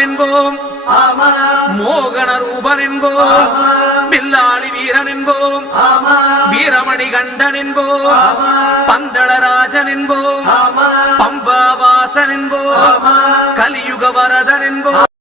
ரூபன் என்போம், மோகன ரூபன் என்போம், பில்லாளி வீரன் என்போம், வீரமணி கண்டன் என்போம், பந்தளராஜன் என்போம், பம்பாவாசன் என்போம், கலியுக வரதன் என்போம்.